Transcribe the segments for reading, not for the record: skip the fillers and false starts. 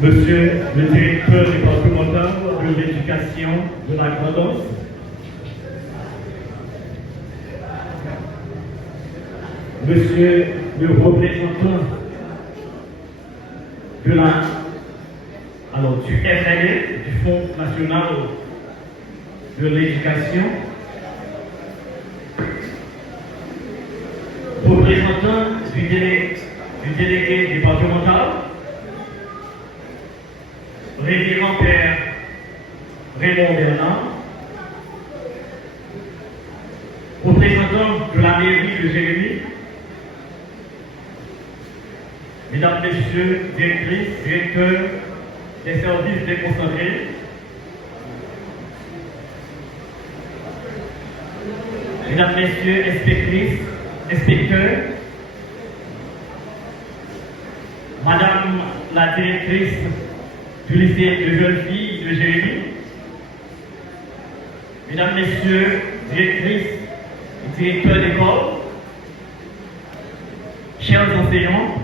Monsieur le directeur départemental de l'éducation de la Grand'Anse, Monsieur le représentant du FNE, du Fonds national de l'éducation, représentant du délégué départemental, révérend Père Raymond Bernard, représentant de la mairie de Jérémy, Mesdames, Messieurs, directrices, directeurs des services déconcentrés, Mesdames, Messieurs, inspectrices, inspecteurs, Madame la directrice du lycée de jeunes filles de Jérémy, Mesdames, Messieurs, directrices et directeurs d'école, chers enseignants,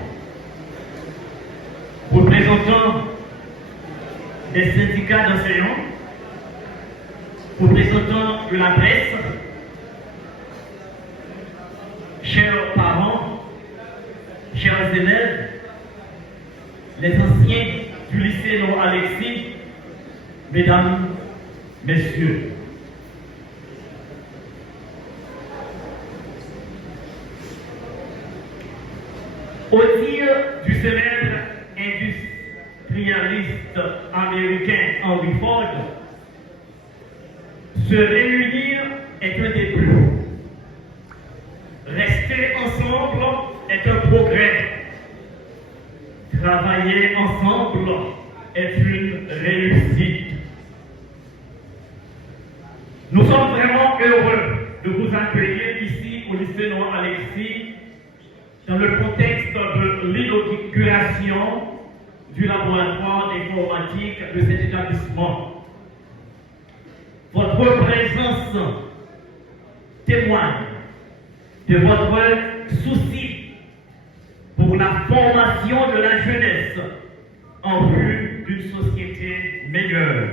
représentants des syndicats d'enseignants, représentants de la presse, chers parents, chers élèves, les anciens du lycée Nour Alexis, Mesdames, Messieurs. Au dire du célèbre industrialiste américain Henry Ford, se réunir est un début. Rester ensemble est un progrès. Travailler ensemble est une réussite. Nous sommes vraiment heureux de vous accueillir ici au lycée Nour Alexis dans le contexte de l'inauguration du laboratoire d'informatique de cet établissement. Votre présence témoigne de votre souci pour la formation de la jeunesse en vue d'une société meilleure.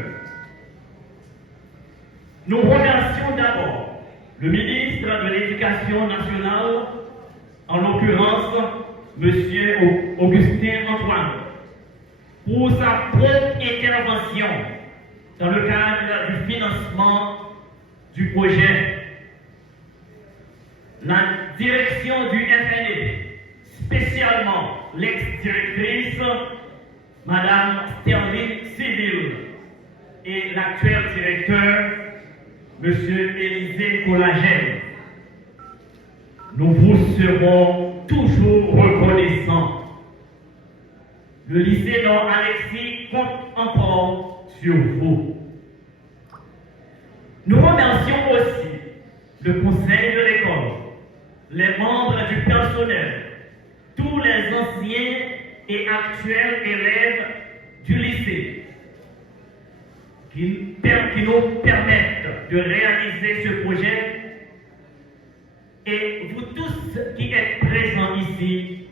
Nous remercions d'abord le ministre de l'Éducation nationale, en l'occurrence M. Augustin Antoine, pour sa prompte intervention dans le cadre du financement du projet. La direction du FNE, spécialement l'ex-directrice, Mme Sterling Civil, et l'actuel directeur, M. Élisée Collagène. Nous vous serons toujours reconnaissants. Le lycée Nour Alexis compte encore sur vous. Nous remercions aussi le conseil de l'école, les membres du personnel, tous les anciens et actuels élèves du lycée qui nous permettent de réaliser ce projet, et vous tous qui êtes présents ici,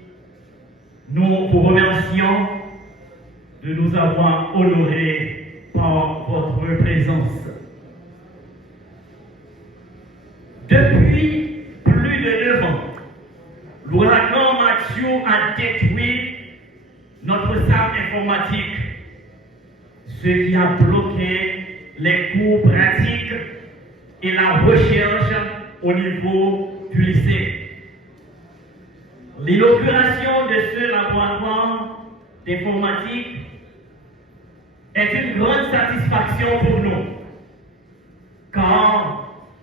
nous vous remercions de nous avoir honorés par votre présence. Depuis plus de 9 ans, l'ouragan Mathieu a détruit notre salle informatique, ce qui a bloqué les cours pratiques et la recherche au niveau du lycée. L'inauguration de ce laboratoire d'informatique est une grande satisfaction pour nous, car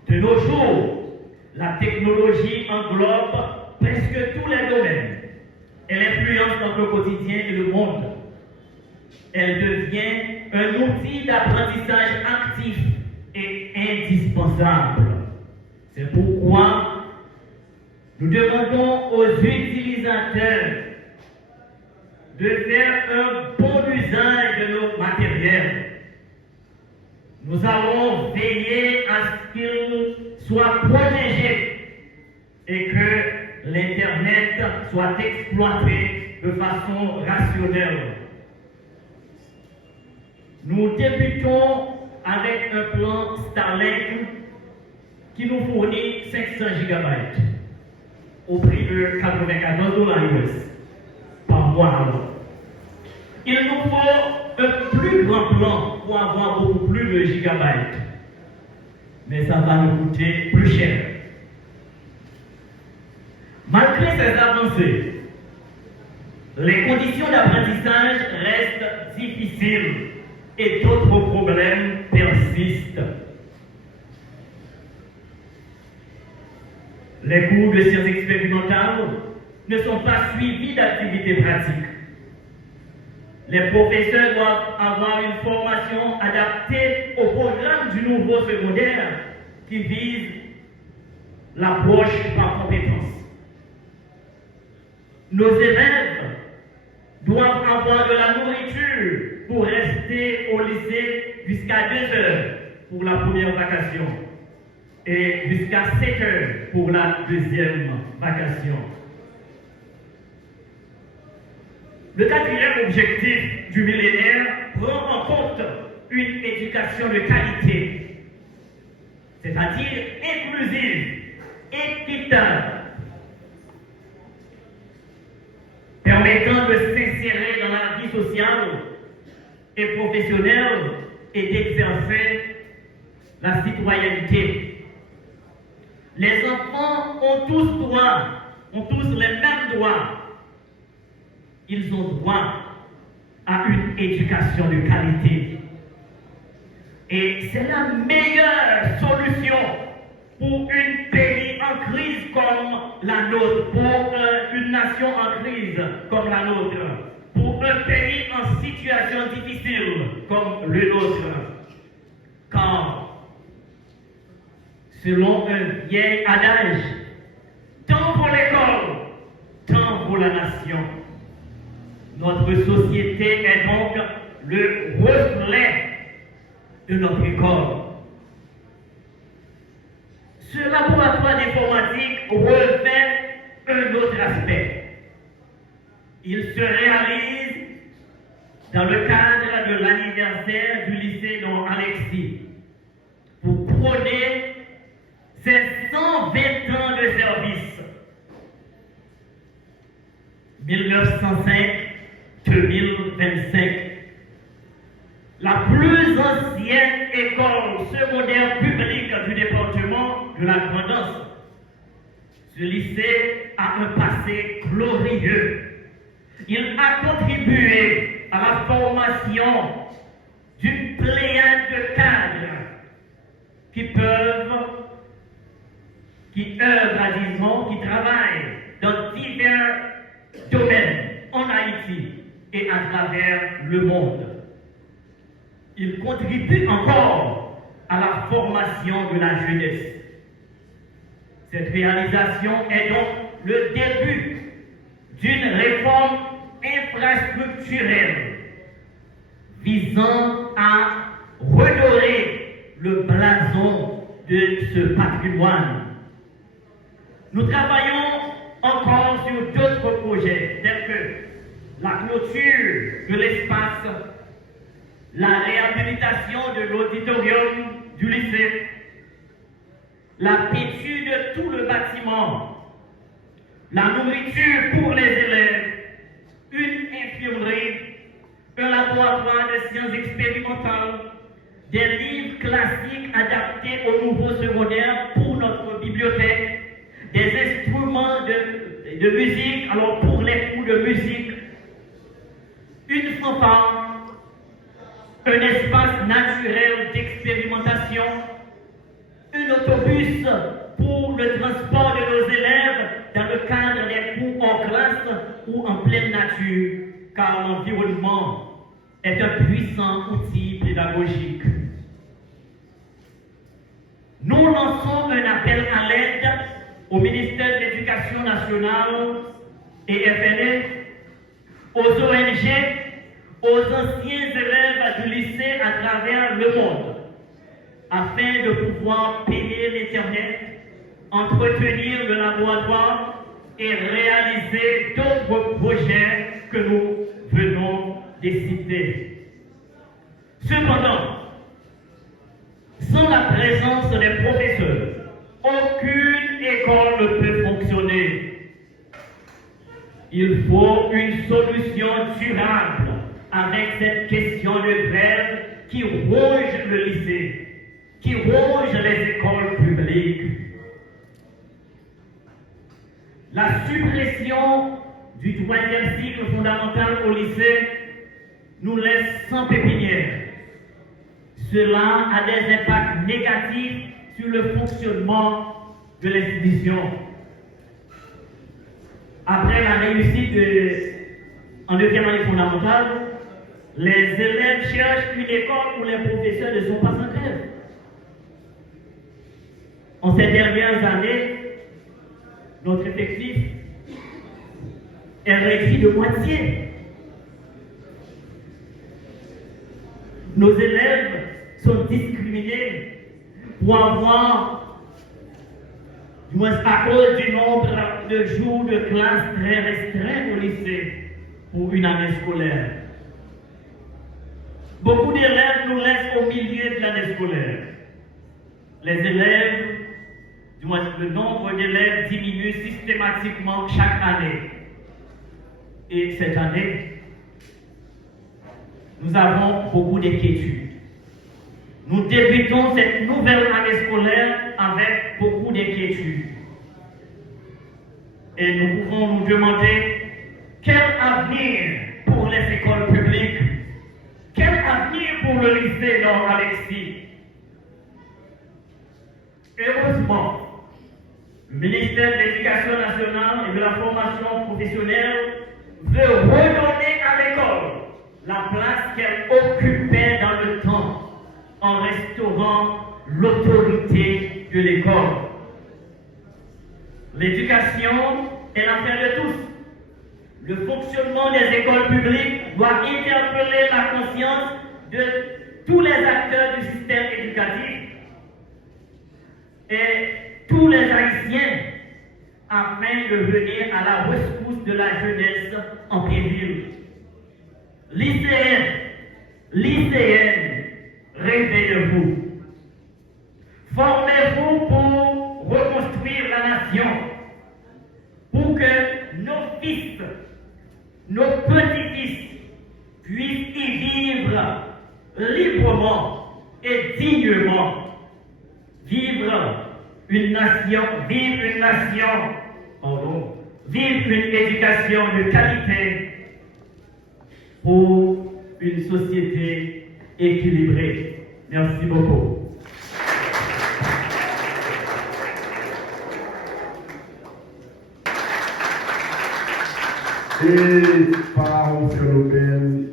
de nos jours, la technologie englobe presque tous les domaines. Elle influence notre quotidien et le monde. Elle devient un outil d'apprentissage actif et indispensable. C'est pourquoi nous demandons aux utilisateurs de faire un bon usage de nos matériels. Nous allons veiller à ce qu'ils soient protégés et que l'Internet soit exploité de façon rationnelle. nous débutons avec un plan Starlink qui nous fournit 500 GB au prix de $94 US par mois. Il nous faut un plus grand plan pour avoir beaucoup plus de gigabytes. Mais ça va nous coûter plus cher. Malgré ces avancées, les conditions d'apprentissage restent difficiles et d'autres problèmes persistent. Les cours de sciences expérimentales ne sont pas suivis d'activités pratiques. Les professeurs doivent avoir une formation adaptée au programme du nouveau secondaire qui vise l'approche par compétences. Nos élèves doivent avoir de la nourriture pour rester au lycée jusqu'à 2 heures pour la première vacation et jusqu'à 7 heures pour la deuxième vacation. Le quatrième objectif du millénaire prend en compte une éducation de qualité, c'est-à-dire inclusive, équitable, permettant de s'insérer dans la vie sociale et professionnelle et d'exercer la citoyenneté. Les enfants ont tous les mêmes droits. Ils ont droit à une éducation de qualité. Et c'est la meilleure solution pour un pays en crise comme la nôtre, pour une nation en crise comme la nôtre, pour un pays en situation difficile comme le nôtre. Car, selon un vieil adage, tant pour l'école, tant pour la nation. Notre société est donc le reflet de notre école. Ce laboratoire d'informatique revêt un autre aspect. Il se réalise dans le cadre de l'anniversaire du lycée Don Alexis pour prôner ses 120 ans de service. 1905-2025. La plus ancienne école secondaire publique du département de la Grand'Anse. Ce lycée a un passé glorieux. Il a contribué à la formation d'une pléiade de cadres qui œuvrent, qui travaillent dans divers domaines en Haïti et à travers le monde. Il contribue encore à la formation de la jeunesse. Cette réalisation est donc le début d'une réforme infrastructurelle visant à redorer le blason de ce patrimoine. Nous travaillons encore sur d'autres projets tels que la clôture de l'espace, la réhabilitation de l'auditorium du lycée, la peinture de tout le bâtiment, la nourriture pour les élèves, une infirmerie, un laboratoire de sciences expérimentales, des livres classiques adaptés au nouveau secondaire pour notre bibliothèque, des instruments de musique, alors pour les cours de musique, une fanfare, un espace naturel d'expérimentation, un autobus pour le transport de nos élèves dans le cadre des cours en classe ou en pleine nature, car l'environnement est un puissant outil pédagogique. Nous lançons un appel à l'aide au ministère de l'Éducation nationale et FNE, aux ONG, aux anciens élèves du lycée à travers le monde, afin de pouvoir payer l'Internet, entretenir le laboratoire et réaliser d'autres projets que nous venons de citer. Ce incommensurable avec cette question de grève qui ronge le lycée, qui ronge les écoles publiques. La suppression du troisième cycle fondamental au lycée nous laisse sans pépinière. Cela a des impacts négatifs sur le fonctionnement de l'institution. Après la réussite en deuxième année fondamentale, les élèves cherchent une école où les professeurs ne sont pas en grève. En ces dernières années, notre effectif est réduit de moitié. Nos élèves sont discriminés pour avoir, du moins à cause du nombre de jours de classe très restreint au lycée pour une année scolaire. Beaucoup d'élèves nous laissent au milieu de l'année scolaire. Les élèves, du moins le nombre d'élèves diminue systématiquement chaque année. Et cette année, nous avons beaucoup d'inquiétudes. Nous débutons cette nouvelle année scolaire avec beaucoup d'inquiétudes. Et nous pouvons nous demander quel avenir pour les écoles publiques, quel avenir pour le lycée Nord-Alexis. Heureusement, le ministère de l'Éducation nationale et de la formation professionnelle veut redonner à l'école la place qu'elle occupait dans le temps en restaurant l'autorité de l'école. L'éducation est l'affaire de tous. Le fonctionnement des écoles publiques doit interpeller la conscience de tous les acteurs du système éducatif et tous les Haïtiens afin de venir à la rescousse de la jeunesse en péril. Lycéens, lycéennes, réveillez-vous. Formez-vous pour reconstruire la nation, pour que nos fils, nos petits-fils puissent y vivre librement et dignement. Vivre une éducation de qualité pour une société équilibrée. Merci beaucoup. Et par Monsieur Nobel,